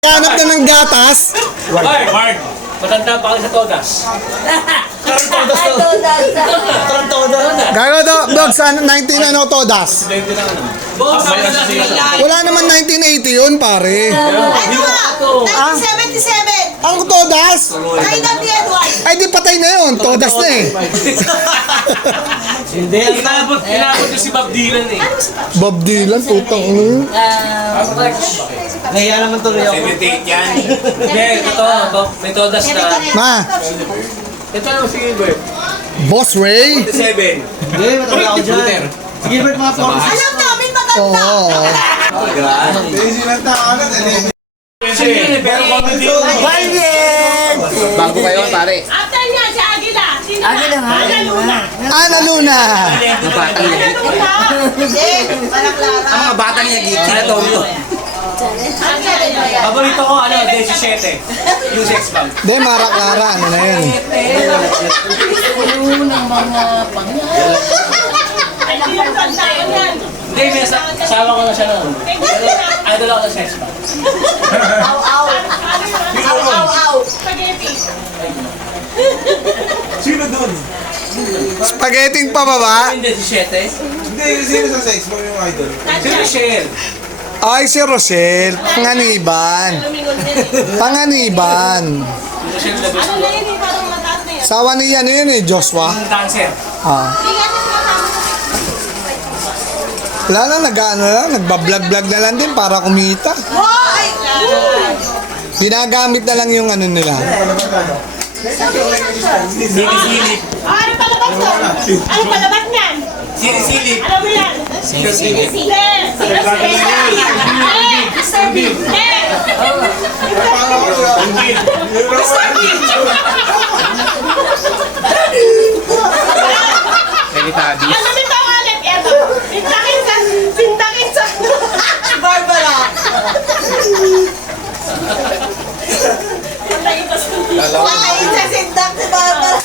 Hanap na ng gatas. Mark, matanda pa kayo sa todas. Gago to, dog, sa 19 ano to, das? Wala naman 1980 yun, pare. Ano nga? 1977. Ang todas? Kay Daddy Edward. Ay, di patay na yun. Todas na eh. Hindi, inabot ko si Bob Dylan eh. Bob Dylan, putang ano yun. Nahiya naman tuloy ako. 78 yan. Hindi, ito, may todas na. Ma, Ito naman si Gilbert. Boss Ray. 7. Hindi, matagal ako dyan. Sige, Bert, mga forms. Alam namin maganda. Oo. Sige, pero comedy. Bago kayo, pare. After niya, si Agila. Sino Agila nga. Ana Luna. Ang batang niya. Hindi, parang Clara. Ang mga batang niya, geek. Sila Tonto. Paborito ko, 17. Yung sex bomb. De, Mara Clara, ano na yun. Hindi yung pagdayon yan. Hindi, may asawa ko na siya noon. Idol ako ng sex bomb. Aw-aw. Aw-aw. Spaghetti. Sino dun? Spaghetti pa baba. Hindi, 17. Hindi, sino sa sex mo yung idol? Si Michelle. Ay, si Rochelle. Panganiban. Panganiban. Michelle Labos. Ano na yun eh, parang mataas na yan. Sawa ni ano yun eh, Joshua. Ang dancer. Ah. Hindi nga na mataas. Wala na, nagbablog-vlog na lang din para kumita. Oh, ay! Ginagamit na lang yung ano nila. Sili-sili. Ano palabas to? Ano palabas niyan? Sili-sili. Alam mo yan? Sili-sili. Mr. Bean. Teletubbies. Ano nito ulit? Eto. Sintakin sa Barbara. Patayin sa sintak si Barbara.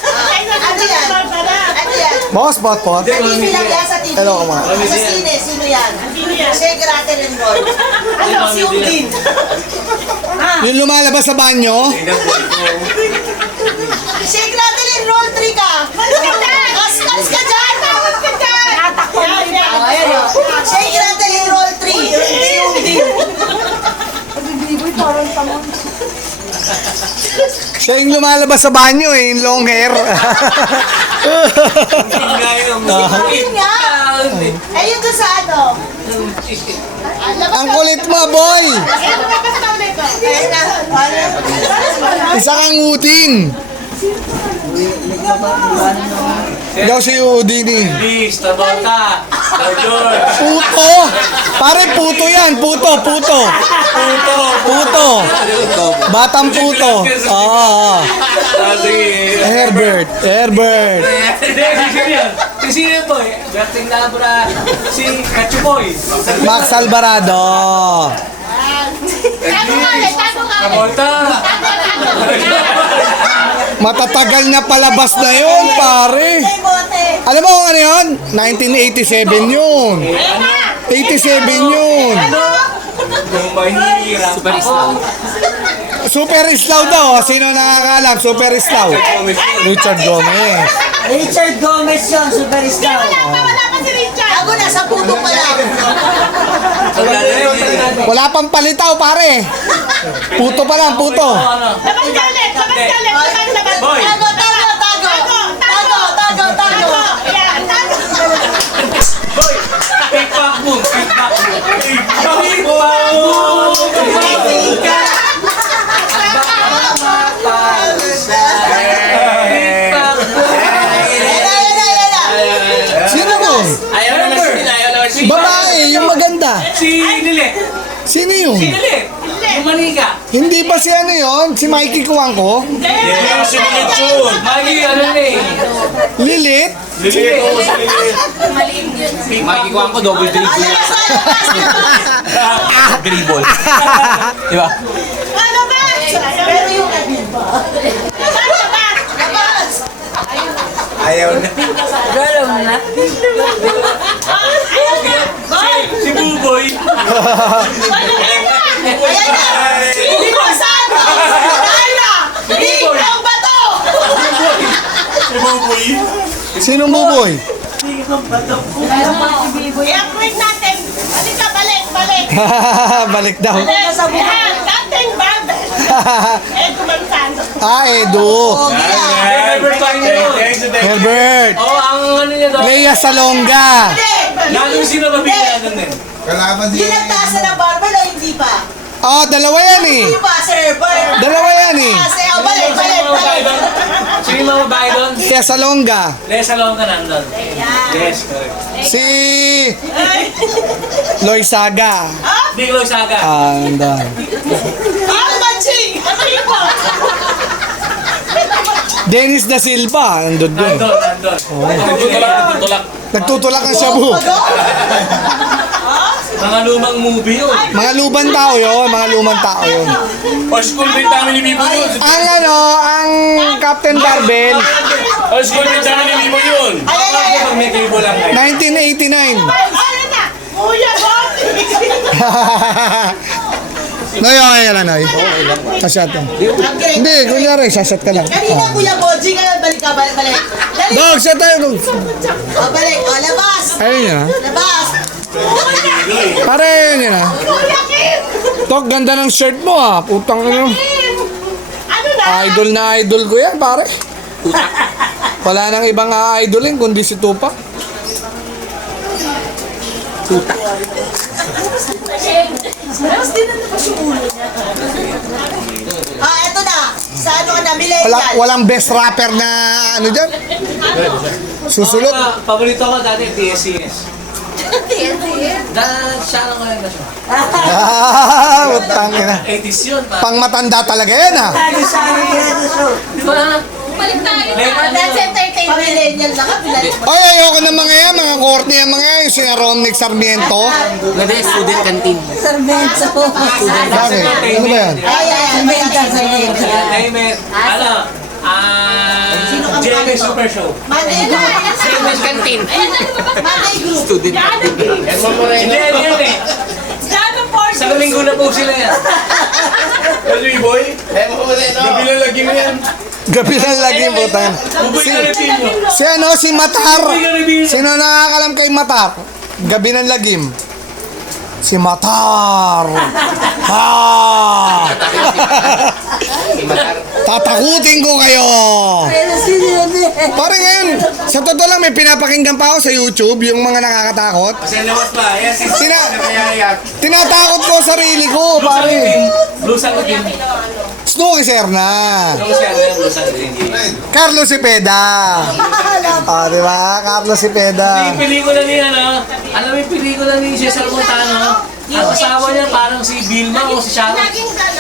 Ano yan? Ano yan? Boss, bot. TV lang yan sa TV. Hello, Oma. Sa sine, sino yan? Shea Grater and Roll. Ano? Si Undin. Yung lumalabas sa banyo, Shea Grater and Roll 3 ka. Kaskalis ka dyan. Kaskalis ka dyan. Natakot din ako. Shea Grater and Roll 3. Si Undin. siya yung lumalabas sa banyo eh, yung long hair. Undin nga. Eh, yun doon sa ano? Ang kulit mo, boy! Ano ba ba sa ulit ko? Ayun na. Isa kang Udin. Ikaw si Udin eh. Please, Tabata. George. Puto! Pare, puto yan. Puto. Batang puto. Oo. Sige. Herbert. Hindi, si sino yun boy? Berting Labra. Si Kachuboy. Max Alvarado. Tago nga ulit. Kabolta. Matatagal na palabas na yun, pare. Bote. Alam mo kung ano yun? 1987 yun. 87 yun. Yung mahirap. Super Islaw daw. Sino nakakalam? Super Islaw. Richard Gomez. Richard Gomez yun, superstar. Wala pa si Richard. Ako nasa puto pa lang. Wala pang palitaw, pare. Puto pa lang, puto. Labas ka ulit. Labas. Boy. Tago. Ayan, tago. Boy. Feedback mo. Sino mo? Ayaw na si Babae, yung maganda. Si Lili. Sino yun? Si Lili. Yung manika. Hindi ba si ano yun? Si Mikey Kuwangko? Yeah, si Lili Chun. Magi, ano na eh. Lilit? Lili ko, si Lili. Makikikuha ko, double dribble. Dribble. Diba? Ano ba? Pero yung labas. Ayaw na. Galaw na. Si Buboy. Ayan na. I-upgrade natin. Halika, balik. Balik daw. Yan, dating barbell. Kumantano. Edu. Herbert pa rin yun. Herbert. Oh, ang ano niya doon. Lea Salonga. Lalo sino mabigyan doon eh. Kalaban si... Ginagtaasan ng barbell o hindi pa? Dalawa yan eh. Hindi pa, sir. Dalawa yan eh. Balik. Sino yung mga babae doon? Lea Salonga. Lesa lang ka nandun. Yes, correct. Si Loizaga. Big Loy Saga. Andun. Manching! Ano yun po? Dennis da Silva. Andun dun. Nandun. Nagtutulak. Nagtutulak ang shabu. Mga lumang movie yun. Mga lumang tao yun. O school mate namin ni Bibo yun. Ang Captain Barbell, O school mate namin ni Bibo yun. Pag may kibo lang kayo. 1989. Ano na? Kuya Bob! Noy, okay ka lang, Noy. Kasyat lang. Hindi, kunyari, sasat ka lang. Kanina Kuya Boji ka lang, balik. Dali! Dog, shut tayo, dog. Balik. Labas! Ayun yun, ha? Labas! Pare, yun yun, ha? Kuya Kim! Tok, ganda ng shirt mo, ha? Putang ino. Ano na? Idol na idol ko yan, pare. Wala nang ibang idolin kundi si Tupac. Mas din na yung ulo niya. Eto na. Sa ano ka na, millennial. Walang best rapper na ano dyan. Susulot. Paborito ko dati, TSCS. Siya lang ko lang na siya. Putang ina. 80s yun. Pang matanda talaga yan, ha? Di ba? Balik tayo. That's entertainment. Pamillennial na ka. Oy, ayoko ng mga yan, mga korte yung mga yan, yung sina Romnick Sarmiento. Nade, student canteen. Sarmento. Bakit? Ano ba yan? Sarmento. Entertainment. Ano? JMS Super Show. Monday group. Student canteen. Monday group. Student canteen. Hindi, yan eh. Sa linggo na po sila yan. Ano yung boy? Gabi lang lagi mo yan. Gabi lang lagi, putang ina. Uboy ka rin pinyo. Si Matar. Sino nakakalam kay Matar? Gabi ng lagim. Si Matar. Tatakutin ko kayo. Pare ngayon, sa totoo lang may pinapakinggan pa ako sa YouTube, yung mga nakakatakot. Kasi lawas pa. Yan si Tinatakot ko sarili ko, pare. Blue Salutin. Snooki Serna. Blue Salutin. Carlos Cepeda. Di ba? Carlos Cepeda. Yung pelikula ni ano, alam mo yung pelikula ni Cesar Montano? Ang asawa niya parang si Vilma o si Sharon.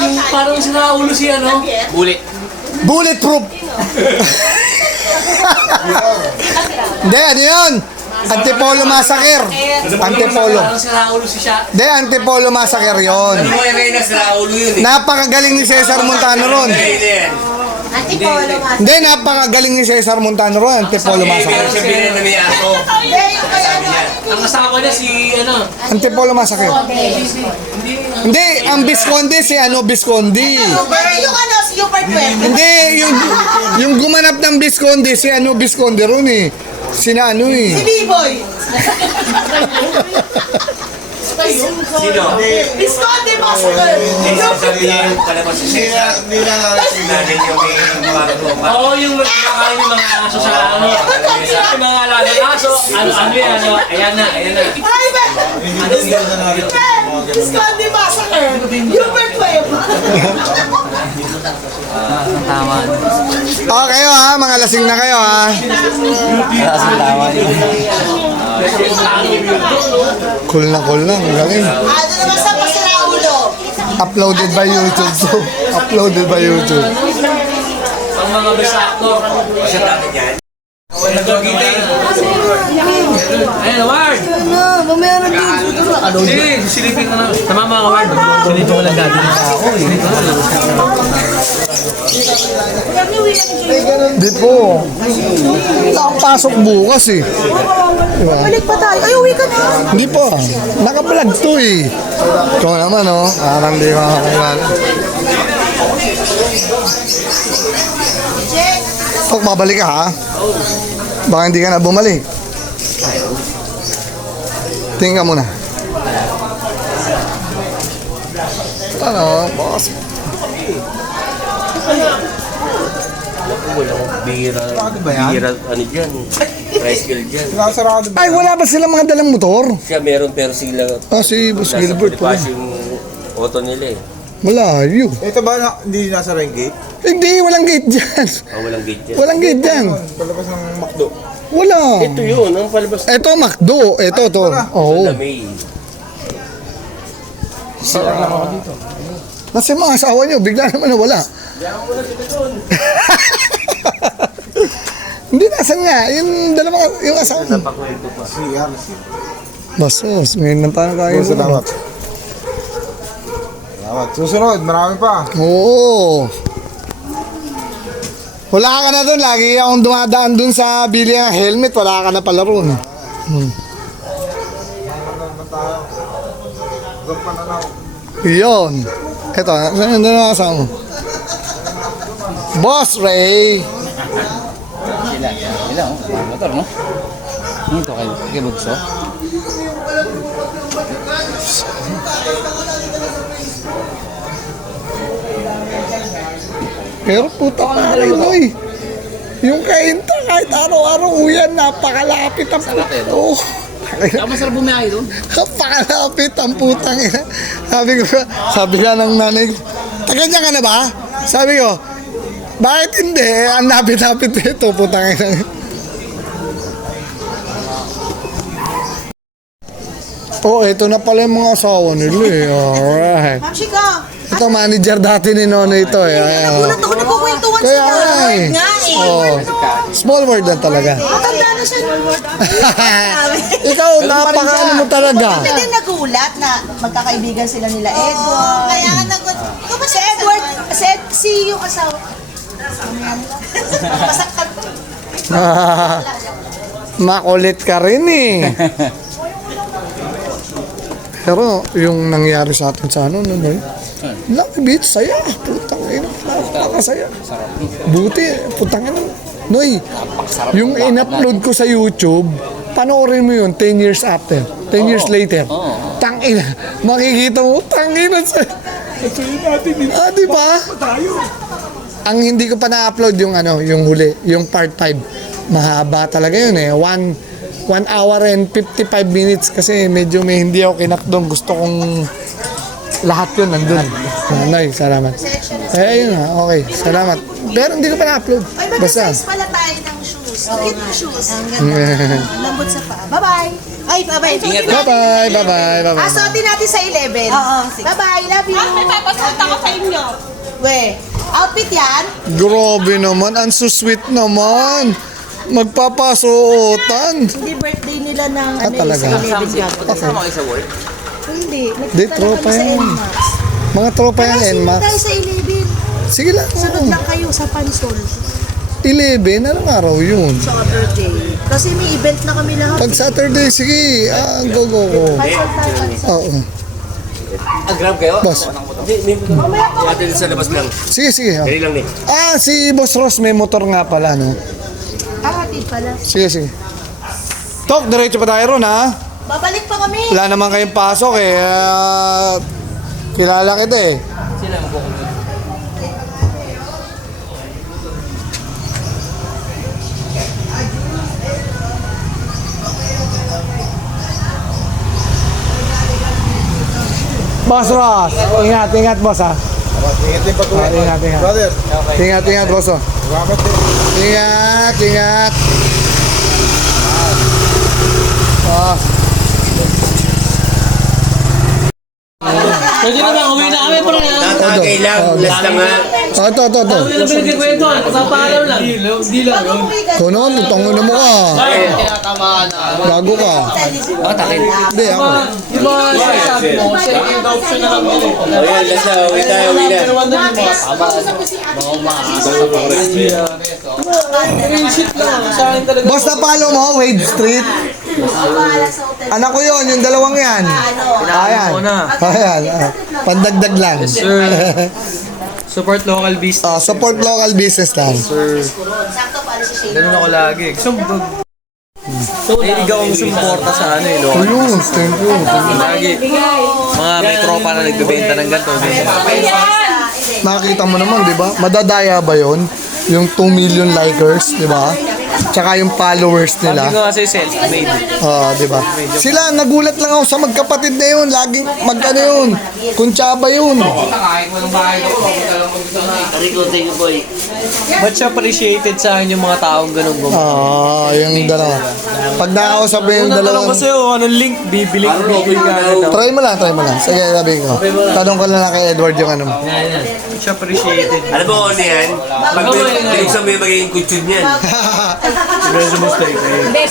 Yung parang si Raulo si ano. Ulit. Bulletproof. Hindi, ano yun? Antipolo Massacre. Antipolo. Parang si Raulo si Sharon. Hindi, Antipolo Massacre yun. Ano yung Reyna sa Raulo yun eh? Napakagaling ni Cesar Montano ron. Antipolo nga. Hindi, napakagaling ni Cesar Montano ron. Antipolo Massacre. Pero siya binili na may aso. Ang asawa niya si ano. Antipolo Massacre. Hindi, ang Visconde si ano, Visconde. Yung ano, Super 12. Hindi, yung gumanap ng Visconde si ano, Visconde ron eh. Sina ano Si eh. B-Boy. Sino? Visconde Massacre. Sabi niya yung palabas si Cesar. Hindi lang Nanin yung may mga Oo, yung nagkakain yung mga aso sa ano. Yung mga alagang aso. Ano yan, ano. Ayan na. Ay, Ben! Visconde Massacre. Super 12. Kayo ha, mga lasing na kayo ha. Cool na. Ang galing. Ano naman sa Pasiraulo? Uploaded by YouTube to. Uploaded by YouTube. Ang mga best actor. Siya natin yan. Nagagitay. Ayan, Ward! Sige, silipin ka na. Tama mga Ward. Silipin ko lang dati. Di po. Wala akong pasok bukas eh. Diba? Balik pa tayo. Ay, uwi ka na. Hindi po. Naka-vlog to eh. Ikaw naman oh. Parang di makakilala. Tok, babalik ka ha? Baka hindi ka na bumalik. Tingin ka muna. Ano, boss? Wala ko bihira. Bihira, ano dyan. Tricycle dyan. Ay, wala ba silang mga dalang motor? Siya meron pero sila. Ah, si Boss Gilbert po. Nasa yung auto nila eh. Malayo. Ito ba hindi nasa ring gate? Hindi, walang gate dyan. Walang gate dyan. Walang gate dyan. Palabas ng McDo. Wala. Ito yun, ang palabas. Ito, McDo. Ito, to. Oo. Lamay. Nasa yung mga asawa nyo, bigla naman nawala. Hindi, nasan nga? Yung dalawa, yung asawa nyo. Pakwento pa. Basos, ngayon lang tayo kain. Salamat. Salamat. Susunod, marami pa. Oo. Wala ka na doon. Lagi akong dumadaan doon sa bili ng helmet. Wala ka na pala roon. Yun. Ito, saan na kasama mo? Boss Ray. Sila, motor, no? Ito kay Bugso. Pero puta ka rin, oy. Yung kainta, kahit araw-araw uyan, napakalapit ang puta. Oh. Saka masarap bumiyahe doon. Napakalapit ang putang ina. Sabi ka ng nanay ko, taga niya ka na ba? Sabi ko, bakit hindi? Ang lapit-lapit ito, putang ina. Oh, ito na pala yung mga asawa nila eh. Alright. Ma'am Shika, Ito manager dati ni Nono ito eh. nagulat ako nagkukwentuhan Kaya sila. nga eh. Nga eh. Oh, small world lang talaga. Matanda na siya. Ikaw, napaka-ano mo talaga. Hindi din nagulat na magkakaibigan sila nila Edward. Kaya nga nagulat. Si Edward, si yung asawa. Masaktan. Makulit ka rin eh. Pero yung nangyari sa atin sa ano, no, boy? Lucky Beach, saya. Putang ina, napakasaya. Buti, putang ina. Noy, yung in-upload ko sa YouTube, panoorin mo yun 10 years after. 10 years later. Tang ina, makikita mo, tang ina sa... Ah, di ba? Ang hindi ko pa na-upload yung ano, yung huli, yung part 5. Mahaba talaga yun eh. 1 hour and 55 minutes kasi medyo may hindi ako kinakdong. Gusto kong lahat yun nandun. Noy, salamat. Eh, ayun nga, okay. Salamat. Pero hindi ko pa na-upload. Ay, Basta. mag-size pala tayo ng shoes. Cute ng shoes. Ang ganda. Lambot sa paa. Bye-bye. Ay, bye-bye. Bye-bye, bye-bye, bye-bye. Suotin natin sa 11. Oo, sige. Bye-bye, love you. May papasuot ako sa inyo. We, outfit yan? Grabe naman, ang so-sweet naman. Magpapasuotan. Hindi birthday nila ng Ah, ano talaga? sa 11 yan. Kasama kayo sa work? Hindi, Di, nagpunta lang tropa kami sa yan. NMAX. Mga tropa Pero yan, sunod NMAX. tayo sa 11. Sige lang. Sunod lang kayo sa Pansol 11, anong araw yun? sa birthday. Kasi may event na kami lahat. Pag Saturday, sige. Ah, go, go, go. Pansol tayo, Pansol. Oo. Grab kayo? Boss. Hindi, may natin sa labas lang. Sige, sige. Dali lang eh. Ah, si Boss Ross may motor nga pala, no? Hatid pala. Sige, sige. Tok, diretso pa tayo ron, ha? Babalik pa kami. Wala naman kayong pasok, eh. Kilala kita, eh. Sila mo po. Boss Ross, ingat, ingat, boss, ha? Ingat din patuloy. Ingat, ingat. Brother, Ingat, ingat, boss, oh. salamat din. Ingat, ingat. Ah, Pwede na ba? Uwi na kami, pre. Tatagay lang. Last lang nga. oh, ito. Ano yung pinagkikwentuhan? Sa paalam lang. Hindi lang yun. Kuno, tutong na mo ka. Tinatamaan na. Gago ka. Takin. Hindi, ako. Yung mga sinasabi mo, second option na lang yun. Ayan, last na. Uwi tayo, uwi na. Shit lang. Sa akin talaga. Boss, napalo mo, Wade Street. Anak ko yun, yung dalawang yan. Ayan. Ayan. Pandagdag lang. Support local business. Support local business lang. Sakto pala si Shane. Ganun ako lagi. Gusto mo Hindi akong sumuporta sa ano eh, no? Ayun, thank you. Lagi. Mga may tropa na nagbebenta ng ganito. Nakikita mo naman, di ba? Madadaya ba yon? Yung 2 million likers, di ba? Tsaka yung followers Sabi nila. ko kasi self-made. Di ba? Sila, nagulat lang ako sa magkapatid na yun. Laging, magkano yun? Kuntsaba yun. Much appreciated sa akin yung mga taong ganun gumawa. Yung dalawa. Pag nakakausap mo yung Tanong dalawa. ko sa'yo, anong link? Bibili ka agad. Try mo lang. Sige, sabi ko. Tanong ko lang kay Edward yung ano mo. Much appreciated. Alam mo ano yan? Pag binuksan mo yung magiging kutsud niyan.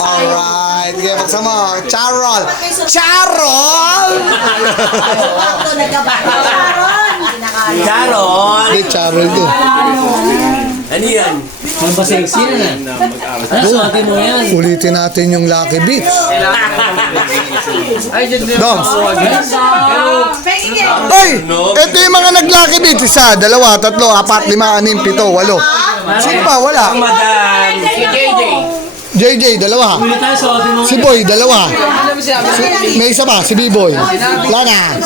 Alright. Sige, buksan mo. Charol! Charol! Sharon! Hindi, Charol to. Ano yan? Ang pasexy na. Ano suotin mo yan? Ulitin natin yung Lucky Beats. Ay, dyan din. Doms. Peggy, Ay! Ito yung mga nag-Lucky Beats. 1, 2, 3, 4, 5, 6, 7, 8. Sino pa? Wala. Madam! JJ, 2. Ulit tayo suotin mo. Si Boy, 2. May isa pa, si B-Boy. Wala na.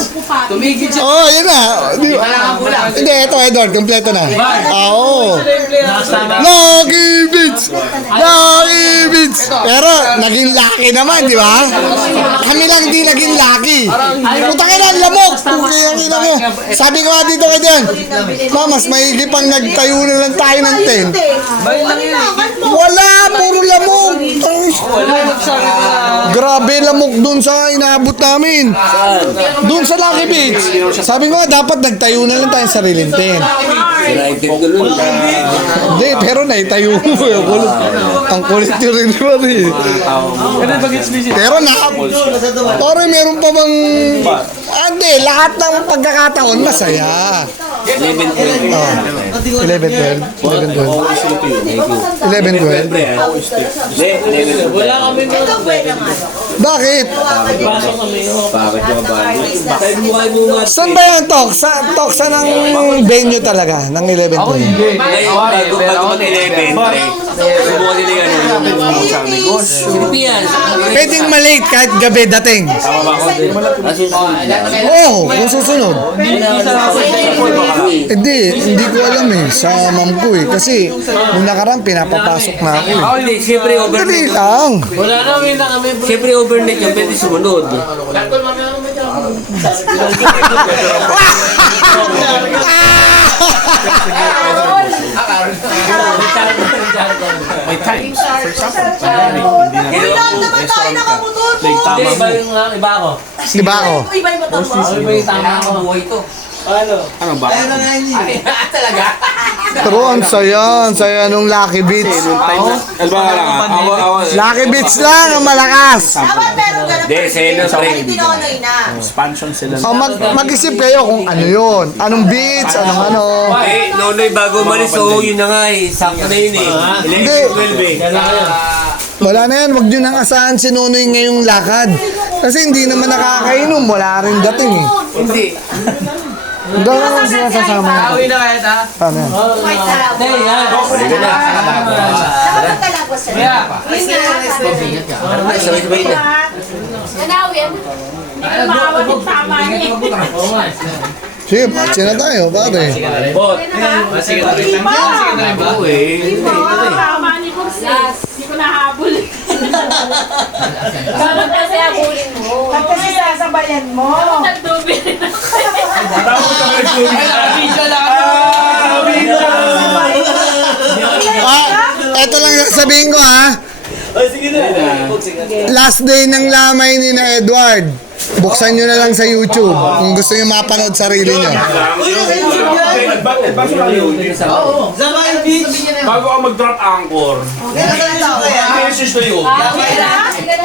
Tumigil siya. Oh, yun na. Hindi, ito, Edward, kompleto na. Oo. Lucky Beats! Lucky Beats! Pero, naging lucky naman, di ba? Kami lang di naging lucky. Putang ina, lamok! Putang ina mo. Sabi ko nga dito kay Dan, mas maigi pang nagtayo na lang tayo ng tent. Wala, puro lamok. Grabe lamok dun sa inabot namin. Dun sa Lucky Beach. Sabi ko nga, dapat nagtayo na lang tayo sa sariling tent. United ko nun. Hindi, pero naitayo mo. Ang kulit nyo rin naman eh. Pero Pare, meron pa bang... Hindi, lahat ng pagkakataon masaya. 11-12. 11, 12. 11, 12. 11, 12. Wala kami na. Bakit? Pasok kami. Bakit yung abali? Bakit mo kayo mga... Saan ba yan, Tok? Sa ng venue talaga, ng 11, 12? Ngayon, bago mag-11, subukan nila yan. Sinipian. Pwedeng malate kahit gabi dating. Oo, kung susunod. Hindi ko alam eh, sa ma'am ko eh. Kasi, nung nakaraan, pinapapasok na ako eh. Hindi, siyempre Dali overnight. lang. Wala na, may na kami. Siyempre overnight yung pwede sumunod. May time. For example, Lahat naman tayo nakabutot. Hindi, iba yung iba ako. Diba ako? Iba yung matapos. Iba yung tama ako. Buhay to. ano ba? Pero ang saya nung Lucky Beats. Lucky Beats lang ang malakas. Dapat meron ka na Hindi, sa'yo na, pre. Tinonoy na. Expansion sila. Mag-isip kayo kung ano yun. Anong beats, anong ano. Eh, Nonoy, bago umalis, yun na nga eh. Sakto na yun eh. 11-12 eh. Kaya kayo. Wala na yan, wag nyo nang asahan si Nonoy ngayong lakad. Kasi hindi naman nakakainom, wala rin dating eh. Hindi. Hindi naman sila sasama na. Uwi na kayo, ta? Paano yan? Hindi, yan. Dapat talaga sila. Sabay-sabay na. Oo nga. Sige, patsi na tayo, pare. Bot. Sige na rin. Sige na rin ba? Oo eh. Tama ni Corses. Hindi ko nahabol. Bakit kasi habulin mo? Ba't kasi sasabayan mo? Nagdubi rin ako. Eto lang sasabihin ko ha. Last day ng lamay ni na Edward. Buksan nyo na lang sa YouTube kung gusto nyo mapanood sarili nyo. Bago ako mag-drop anchor, message na yun.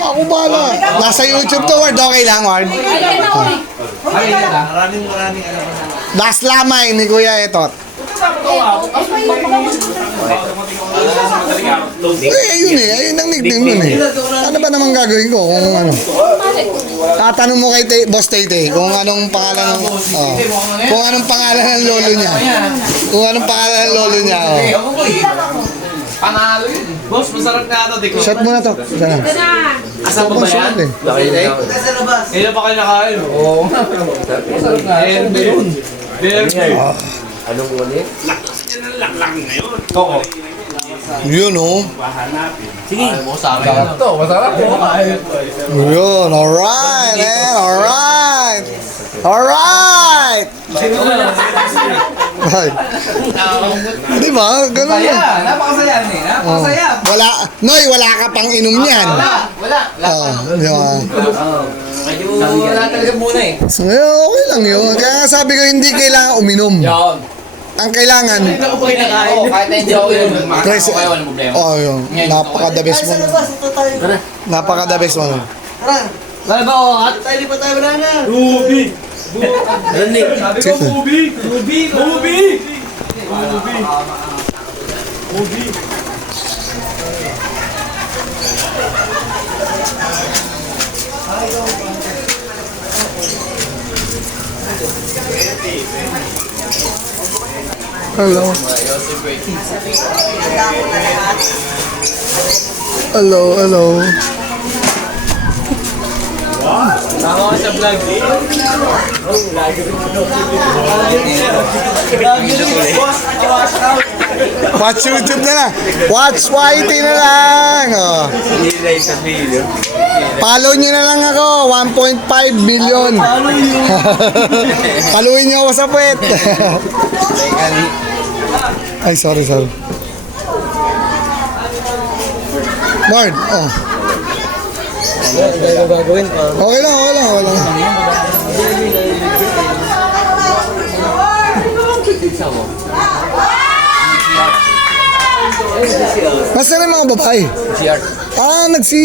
Ako bala. Nasa YouTube to, Ward. Okay lang, Ward. Last lamay ni Kuya Etot. Ayun eh. Ayun ang nickname nun eh. Ano ba naman gagawin ko kung ano? Tatanong mo kay Boss Tete kung anong pangalan ng... Oh. Kung anong pangalan ng lolo niya. Kung anong pangalan ng lolo niya. Oh. Panalo yun. Boss, masarap nga ito. Tiklo. Shot mo na to. Sana. Asan pa ba yan? Kailan pa kayo nakain? Oo. Masarap nga. Meron. Anong ulit? Laklang ngayon. Oo. Yun, oh. Sige. Masarap to. Masarap to. Yun, alright, man. Alright. Alright. Ay. Di ba? Ganun yun. Napakasaya ni. Napakasaya. Wala, Noy, wala ka pang inom yan. Wala. Di ba? Medyo wala talaga muna eh. So, okay lang yun. Kaya nga sabi ko, hindi kailangan uminom. Yan. Ang kailangan, Hindi ako kinakain. Oo, kahit na hindi ako yun. Tres- Makakakaw kayo, walang problema. oh, yun. Napaka-the best mo. Napaka-the best mo. Wala ba ako at? Ruby! Sabi ko, Sige. Ruby! Ruby! Ruby! Hello. Hello, hello. Ako sa vlog. Watch YouTube na lang. Watch YT na lang. Oh. Follow nyo na lang ako. 1.5 million. Paluin nyo ako sa puwet. Ay, sorry. Mard, oh. Okay lang. Nasaan na yung mga babae? Nag-CR.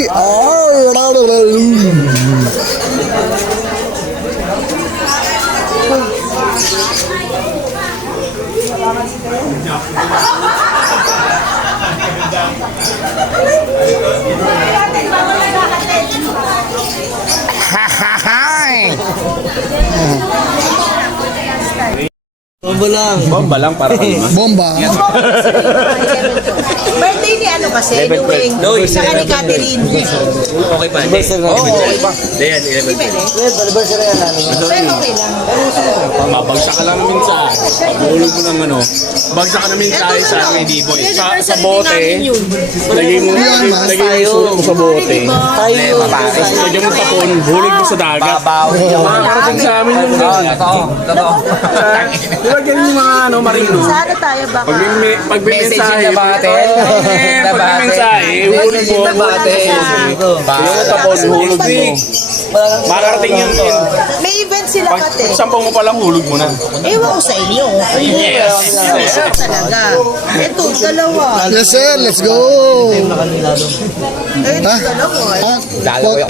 Bomba lang para kalma. Bomba. Birthday ni ano kasi, ni Wing. Saka ni Catherine. Okay pa, hindi. Okay pa. Hindi yan, 11. Pero okay lang. Mabagsak ka lang minsan. Pagulog mo ng ano. Bagsak ka na minsan sa aking diboy. Sa bote. Lagay mo yung sulok mo sa bote. Lagyan mo tapon. Hulog mo sa dagat. Makakarating sa amin yung Di ba ganyan yung mga marino? Sa ano tayo baka? Pag may mensahe. Pag may mensahe, hulog mo. Hulog mo tapon, hulog mo. Makakarating yun. May event sila Pag kate. sampung mo palang hulog mo na. Ewan ko sa inyo. Yes! Masarap talaga. Ito, dalawa. Yes, sir. Let's go. Ito, dalawa.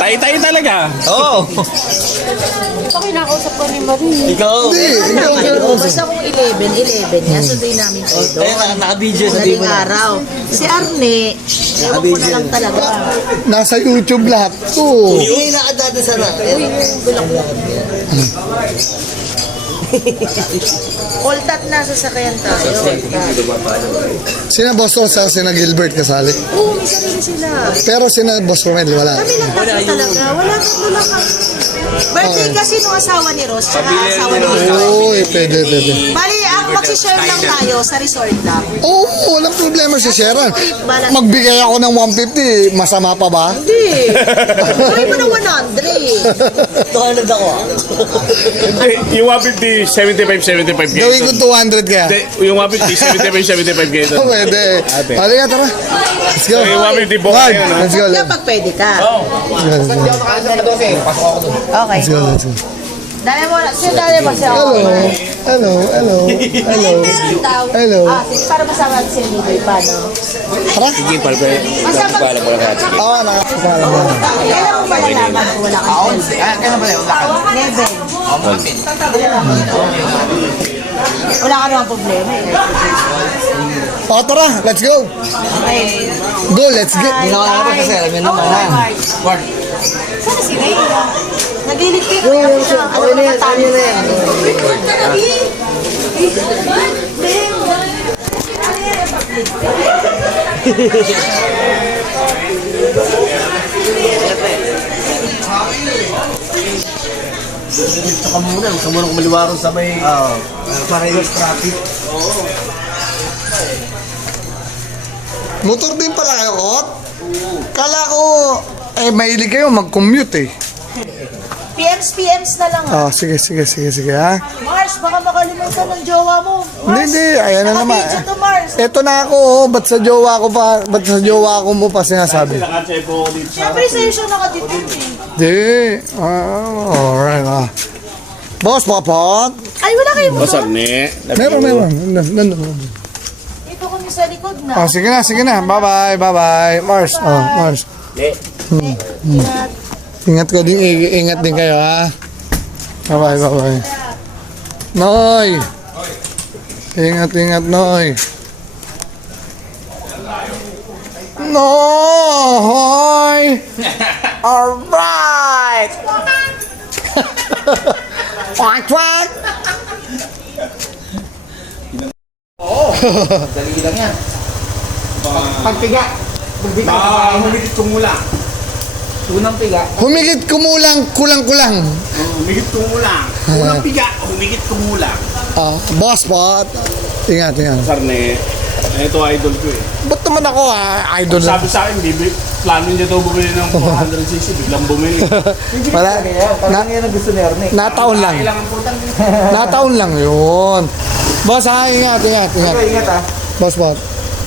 Tayo talaga. Ito kinakausap ko ni Marie. Basta kung 11 niya, sunduin namin kayo doon. Naka-video Madaling araw. Si Arne, ewan ko na lang talaga. Nasa YouTube lahat to. Uy, nakadada sa na. Kultat na, sasakayan tayo. Sina Boss Ros at sina Gilbert kasali. Oo, may sarili sila. Pero sina Boss Romel, wala. Kami lang kasi talaga. Wala kang. Birthday kasi nung asawa ni Ross, tsaka asawa ni Uy, pwede. Bali, ang magsishare lang tayo sa resort lang. Oo, walang problema si Sharon. Magbigay ako ng 150, masama pa ba? Hindi. Gawin mo ng 100. Tuhanag ako. Yung 150, 75 kayo. Gawin ko 200 kaya. Yung 150, 75 kayo. Pwede. Halika, tara. Let's go. Yung 150 po Mark, kayo, no? let's go. Kapag pwede ka. Okay. Let's go. Dali mo, dali mo siya. Hello. Sige, para masama si Lidoy pa, no? Tara. Sige, palpay. Paalam mo lang ka. Oo, nakakasala mo. Kailan mo ba nalaman kung wala ka? Kailan ba yun? Wala ka naman problema. O, tara. Let's go. Okay. Go, let's get. Sana si Ray? Nagliligpit ko yan siya. Ano ba matalo na yan? Tsaka muna, gusto mo nang kumaliwaron sa may... para yung traffic. Motor din pala kayo, Kot? Kala ko, mahilig kayo mag-commute eh. PMs na lang. Sige, ha? Mars, baka makalimutan ng jowa mo. Hindi, ayan na naman. Nakabidyo to, Mars. Eto na ako, ba't sa jowa ko mo pa sinasabi? Nakachepo ko dito. Siyempre sa'yo siya nakatipid eh. Di, alright, Boss, Popot? Ay, wala kayo mo. Basag ni. Meron. Nandun. Dito kami sa likod na. Sige na. Bye-bye. Mars, Mars. Ingat. Ingat din kayo, ha? Bye-bye. Noy! Ingat, Noy. Noy! Alright! Quack! Dali lang yan. Pagpiga. Humigit kumulang. Unang piga. Humigit kumulang, kulang-kulang. Humigit kumulang. Unang piga, humigit kumulang. Boss, Pot. Ingat. Sarne, ito idol ko eh. Ba't naman ako, idol na? Sabi sa akin, plano niya daw bumili ng 400cc, biglang bumili. Wala. Parang yan ang gusto ni Ernie. Nataon lang. Kailangan po tang Nataon lang yun. Boss, ingat. Ingat ah. Boss,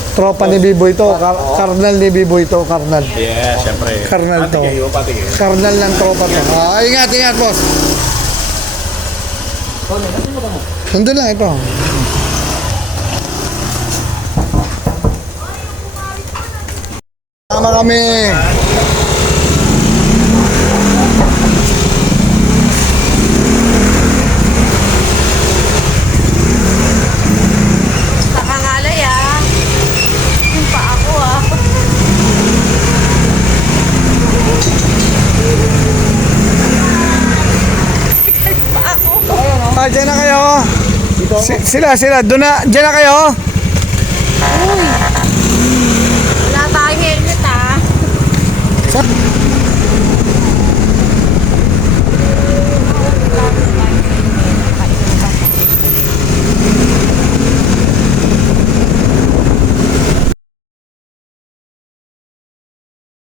tropa ni Biboy to. Karnal ni Biboy to. Karnal. Yeah, syempre. Karnal to. Patigay. Karnal ng tropa to. Ingat, boss. Nandun lang ito. Tama kami. Nakangalay yung pa ako Dyan na kayo. Sila. Doon na. Dyan na kayo. Wala tayong helmet Sa